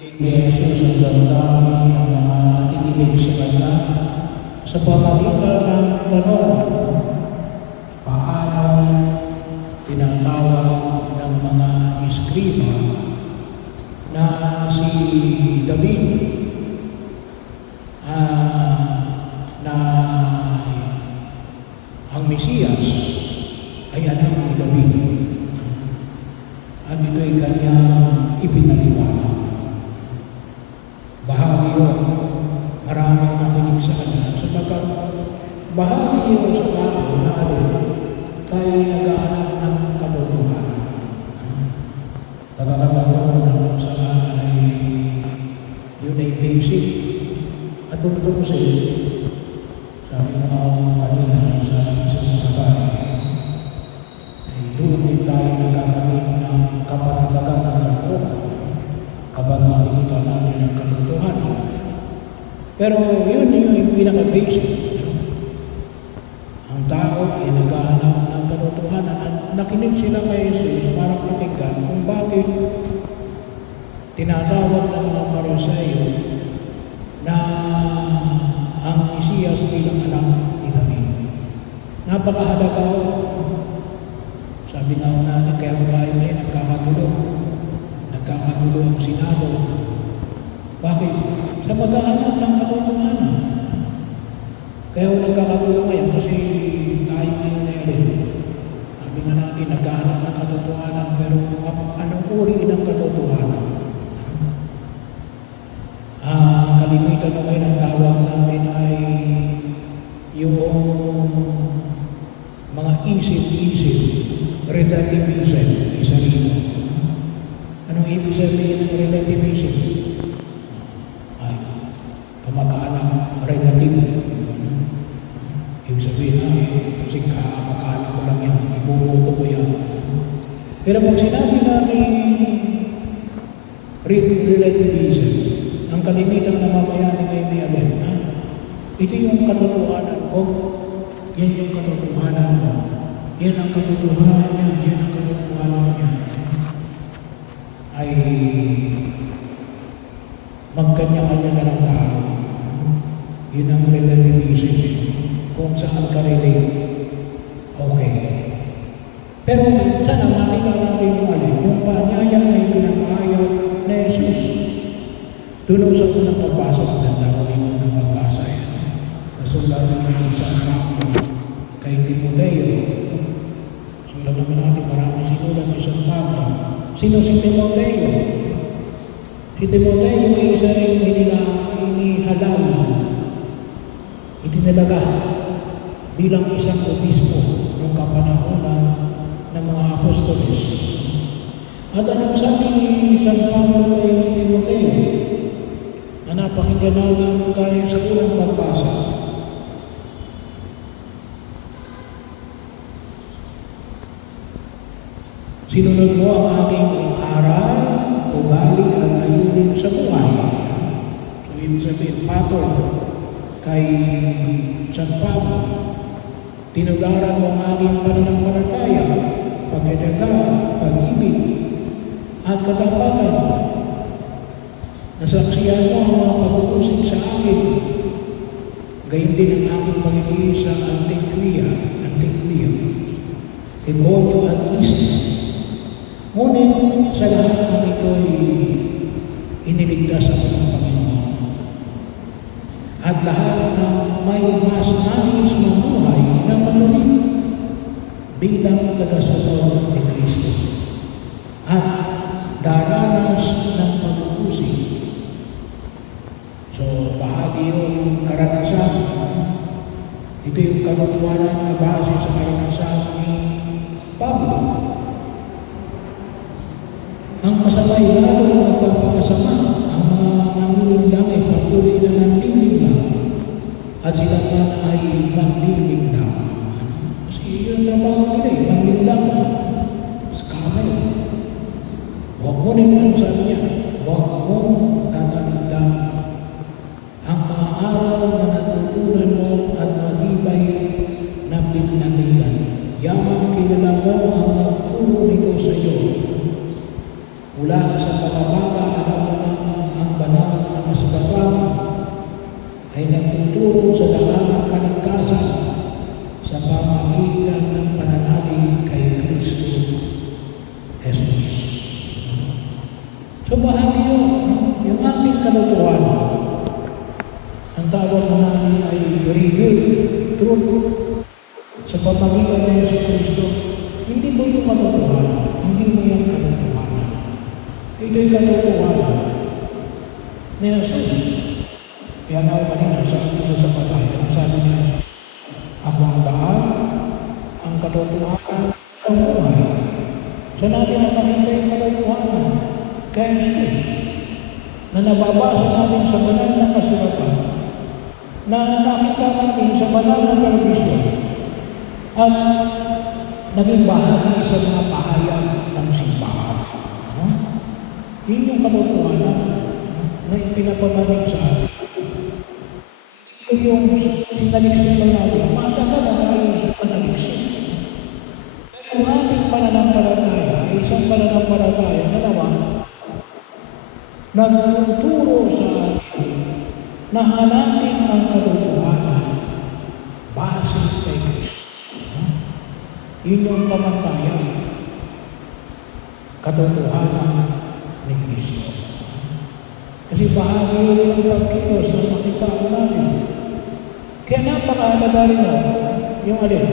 Ni Jesus ang damdamin ng mga nakikinig sa Kanya sa pamamagitan ng tanong, paano tinatawag ng mga eskriba na si David na ang Mesiyas ay anak ni David. At ito'y kanyang ipinaliwanag. Bahagi yun, maraming nakinig sa kanya sapagkat bahagi yun sa tao na tayo naghahanap ng katotohanan. Pagkakataon na kung saan ay yun ay basic at tungkol sabi mo kanina sa isa sa babae ay doon din tayo nagkakamit ng kapanatagan ng katotohanan kapag makikita natin ang katotohanan. Pero yun yung pinaka-basic. Ang tao ay naghahanap ng katotohanan at nakinig sila kay Jesus para pakinggan kung bakit tinatawag ng mga Pariseo na ang Mesiyas bilang anak ni David. Napakahalaga ko. Sabi nga ho natin, kaya tayo may nagkakagulo ang Senado. Bakit? Sa maghahanap ng katotohanan. Kaya nagkakagulo ngayon kasi tayo ngayon na yun. Sabi nga natin, naghahanap ng katotohanan, pero anong uri ng katotohanan? Kalimitan na ngayon ang tawag natin ay yung mga isip-isip, relativism, isa rin. Anong ibig sabihin ng relativism? Ay, kamag-anak, relative. Ibig sabihin, kasi kamag-anak ko lang yan, ibubuto ko yan. Pero pag sinabi natin relativism, ang kalimitan na mamayani ngayon ay alin, ito yung katotohanan ko, yan yung katotohanan mo, yan ang katotohanan niya, yan ang katotohanan niya. Ay magkanya-kanya na ng tao. Yun ang relativism. Kung saan ka relate, okay. Pero sana makita natin yung alin, yung panyaya na ipinakahayag na Jesus. Doon sa unang pagbasa ng tao, yung unang pagbasa yan. Nasulat naman sa Panginoon kay Timoteo. Sulat naman natin maraming sinulat si San Pablo. Sino si Timoteo? Si Timoteo ay isa rin inihalal, itinalaga bilang isang obispo ng kapanahonan ng mga apostoles. At anong sabi ni San Pablo kay Timoteo? Na napakinggan natin kaya sa unang pagbasa. Sinunod mo ang aking aral, ugali at layunin sa buhay. So, ibig sabihin, patol kay San Pablo. Tinugaran mo ang aking pananampalataya, pagkatyaga, pag-ibig, at katapatan. Nasaksiyan mo ang mga pag-uusig sa akin. Gayon din ang aking pagiging sa Antiquia, Iconio at Listra. Ngunit sa lahat ng ito'y iniligtas ako ng Panginoon. At lahat ng may mas nais mabuhay na matuloy bilang tagasunod ni Kristo. At daranas ng pag-uusig. So, bahagi yung karanasan. Ito yung katotohanan na base sa karanasan ni Pablo. Ang masamay lalo nagpapakasama, ang mga manlilinglang ay patuloy na nanlilinglang at sila man ay manlilinglang. Kasi yun ang trabaho nila manlilinglang. Scammer. Huwag mo rin ang sabi niya, huwag mo tatalinglang ang mga aral na natutunan mo at matibay na pinangalingan. naming kalokohan, ang tawag na namin ay revealed truth sa pamamagitan ng Yesu Kristo. Hindi mo ito katotohanan. Hindi mo yan katotohanan. Ito'y katotohanan ni Jesus. Kaya nga kanina, sabi ko sa patayan, sabi niya, ako ang daan, ang katotohanan, ang buhay. So natin nakakita yung katotohanan kay Jesus na nababasa natin sa banal na kasulatan, na nakita natin sa banal na telebisyon, at naging bahagi sa mga pahayag ng simbahan. Yun yung katotohanan na ipinapamanig sa atin. Ito yung sinaliksik lang natin. Matagal na tayo sa panaliksik. Pero ang ating pananampalataya ay isang pananampalataya na naman nagtuturo sa atin na hanapin ang katotohanan base kay Kristo. Yun yung pamantayan, katotohanan ni Kristo. Kasi bahagi yun yung pagkilos na makita natin. Kaya napakahalaga rin yung alin,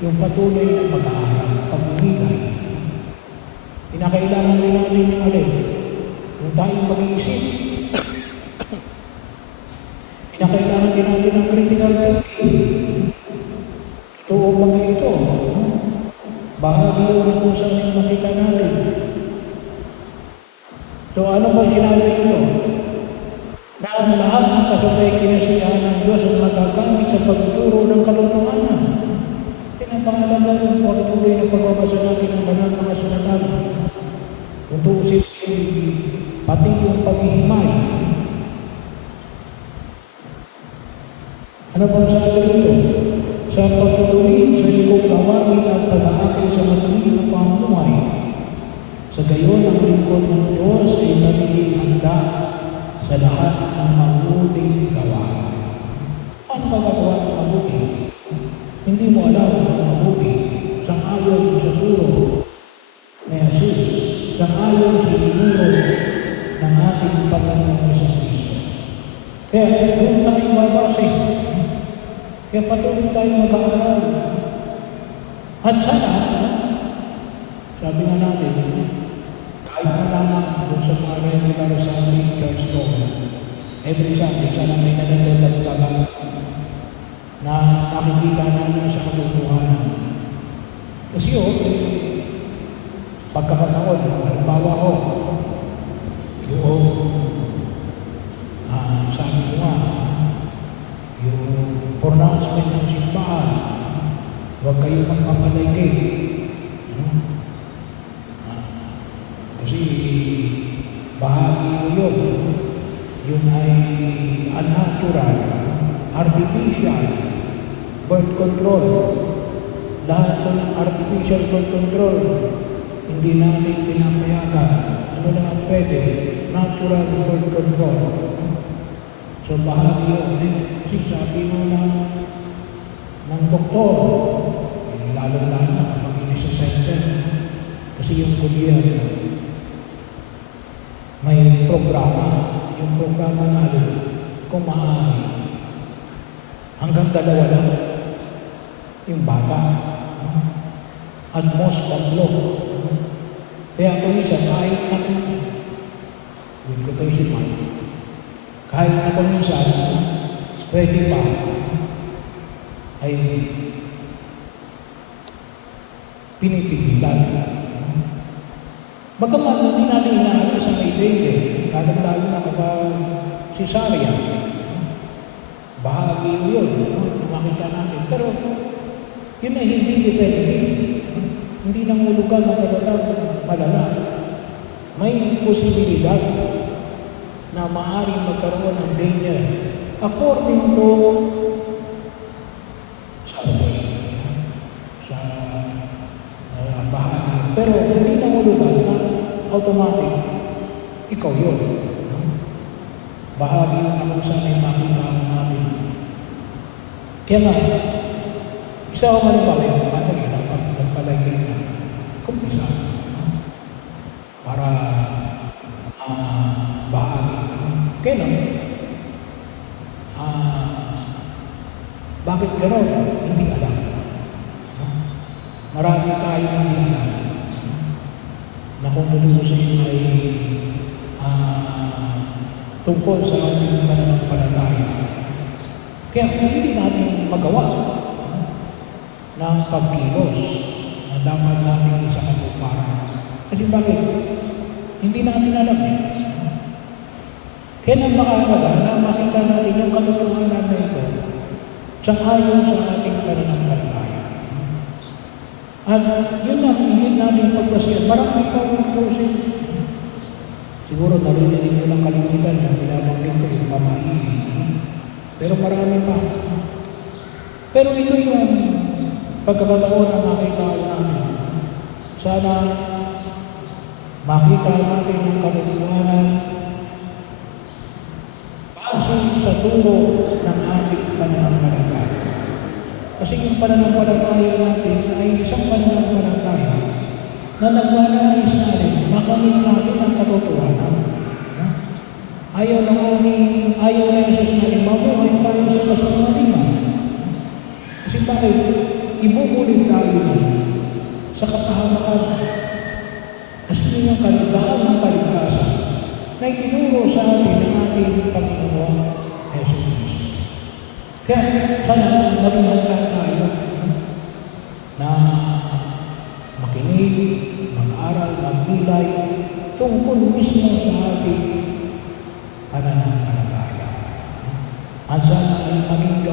yung patuloy na pag-aaral, pag-unilay. Pinakailangan rin natin yung alin, yung tayong mag-iisip. Pinakailangan din natin ang critical thinking. Totoo ba nga ito? Bahagi yun kung saan yung makita natin. So ano ba sinabi ito? Na ang lahat ng kasabay kinasiyahan ng Diyos ang magagamit sa pagtuturo ng katotohanan. Pinapangalaga ng pagtuloy ng pagbabasa natin ng banal na kasulatan. Kung tuusin pati yung paghihimay. Ano ba sabi ito? Sa pagtuloy sa likong gawain at pag-aakay sa matuloy na pamumuhay. Sa gayon ang lingkod ng Diyos ay nagiging handa sa lahat ng mabuting gawain. Paano magagawa ng mabuti? Hindi mo alam ang mabuti. Sang-ayon sa turo ni Jesus. Sang-ayon sa tinuro ng ating Panginoon Kristo. Kaya doon tayo babase. Kaya patuloy tayo mag-aaral. At sana, sabi nga natin, kahit na lamang doon sa mga regular Sunday Church Law, every Sunday, sana may nadadagdagan na nakikita namin sa katotohanan. Kasi pagkakataon, halimbawa ko, yung sabi ko nga, yung pronouncement ng simbahan, huwag kayo magpapalayke. Kasi bahagi yun, yun ay unnatural, artificial birth control. Lahat ng artificial birth control, hindi natin pinapayagan. Ano lang ang pwede? Natural birth control. So bahagi yun, kasi sabi mo ng doktor, lalo-lalo na kapag inisasenter, kasi yung gobyerno, may programa. Yung programa natin, kung maaari, hanggang 2 lang yung bata. At most 3. Kaya kung minsan, kahit na with ko tayo si Mark, kahit na kung minsan, pwede pa, ay pinipigilan. Bagaman hindi natin inaalis sa may baby, lalo na kapag cesarean. Bahagi yun, makita natin. Pero yun ay hindi definitive. Hindi nangulugan na talagang malala. May posibilidad na maaaring magkaroon ng danger according to survey sa bahagi. Pero hindi nangulugan na automatic, ikaw yun. Bahagi yun na kung saan ay makita natin. Kaya nga, isa ako manibawa yung matagi na pag nagpalagay na kumpisa para Kailan? Bakit gano'n? Hindi alam. No? Marami tayo hindi alam na kung lulusin ay tungkol sa ating pananampalataya. Kaya hindi natin magawa ng pagkilos na dapat natin sa katuparan. Kasi bakit? Hindi natin alam eh. Kaya nang makakala na makita natin yung katotohanan na ito sa ayon sa ating pananampalataya. At yun lang, hindi natin pagbasihan. Marami pa utusin. Siguro narinig nyo lang kalimutan na binabanggit ko yung pamahiin. Pero marami pa. Pero ito yung pagkakataon na makita natin. Sana makita natin yung katotohanan base sa turo ng ating pananampalataya. Kasi yung pananampalataya natin ay isang pananampalataya na nagwanais natin makamit natin ang katotohanan. Ayaw na Jesus natin mabuhay tayo sa kasalukuyan. Kasi bakit? Ibubulit tayo sa kapahamakan. Kasi yung kaligaan ng kaligtasan na itinuro sa atin ng ating Panginoon Jesus Cristo. Kaya sana maging handa tayo na makinig, mag-aral, magnilay tungkol mismo sa ating pananampalataya. At sana ay maging